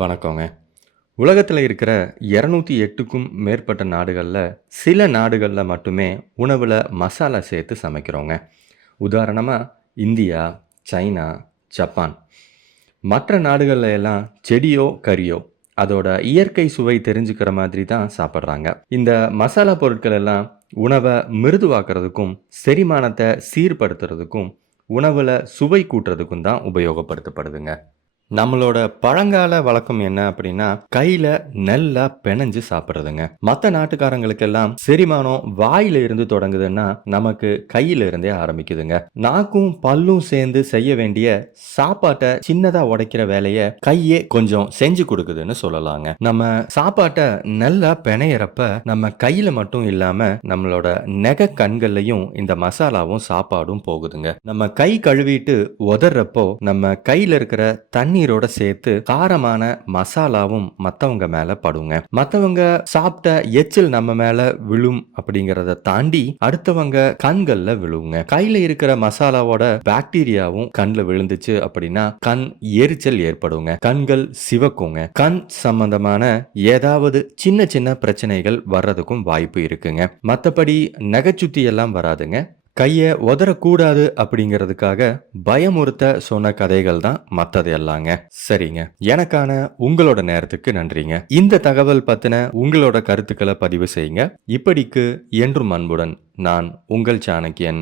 வணக்கங்க. உலகத்தில் இருக்கிற இரநூத்தி எட்டுக்கும் மேற்பட்ட நாடுகளில் சில நாடுகளில் மட்டுமே உணவில் மசாலா சேர்த்து சமைக்கிறோங்க. உதாரணமாக இந்தியா சைனா ஜப்பான். மற்ற நாடுகளில் எல்லாம் செடியோ கறியோ அதோட இயற்கை சுவை தெரிஞ்சுக்கிற மாதிரி தான் சாப்பிட்றாங்க. இந்த மசாலா பொருட்கள் எல்லாம் உணவை மிருதுவாக்குறதுக்கும் செரிமானத்தை சீர்படுத்துறதுக்கும் உணவில் சுவை கூட்டுறதுக்கும் தான் உபயோகப்படுத்தப்படுதுங்க. நம்மளோட பழங்கால வழக்கம் என்ன அப்படின்னா கையில நல்லா பிணைஞ்சு சாப்பிட்றதுங்க. மற்ற நாட்டுக்காரங்களுக்கெல்லாம் செரிமானம் வாயில இருந்து தொடங்குதுன்னா நமக்கு கையில இருந்தே ஆரம்பிக்குதுங்க. நாக்கும் பல்லும் சேர்ந்து செய்ய வேண்டிய சாப்பாட்டை சின்னதா உடைக்கிற வேலையை கையே கொஞ்சம் செஞ்சு கொடுக்குதுன்னு சொல்லலாங்க. நம்ம சாப்பாட்டை நல்லா பிணையறப்ப நம்ம கையில மட்டும் இல்லாம நம்மளோட நெக கண்கள்லையும் இந்த மசாலாவும் சாப்பாடும் போகுதுங்க. நம்ம கை கழுவிட்டு உதறப்போ நம்ம கையில இருக்கிற தண்ணி தண்ணீரோட சேர்த்து காரமான மசாலாவும் மற்றவங்க மேல படுங்க. மற்றவங்க சாப்பிட்ட எச்சில் நம்ம மேல விழும் அப்படிங்கறத தாண்டி அடுத்தவங்க கண்கள்ல விழுவுங்க. கையில இருக்கிற மசாலாவோட பாக்டீரியாவும் கண்ல விழுந்துச்சு அப்படின்னா கண் எரிச்சல் ஏற்படுங்க. கண்கள் சிவக்குங்க. கண் சம்பந்தமான ஏதாவது சின்ன சின்ன பிரச்சனைகள் வர்றதுக்கும் வாய்ப்பு இருக்குங்க. மற்றபடி நகைச்சுத்தி எல்லாம் வராதுங்க. கையை உதறக்கூடாது அப்படிங்கிறதுக்காக பயமுறுத்த சொன்ன கதைகள் தான் மற்றது எல்லாங்க. சரிங்க. எனக்கான உங்களோட நேரத்துக்கு நன்றிங்க. இந்த தகவல் பத்தின உங்களோட கருத்துக்களை பதிவு செய்யுங்க. இப்படிக்கு என்றும் அன்புடன் நான் உங்கள் சாணக்கியன்.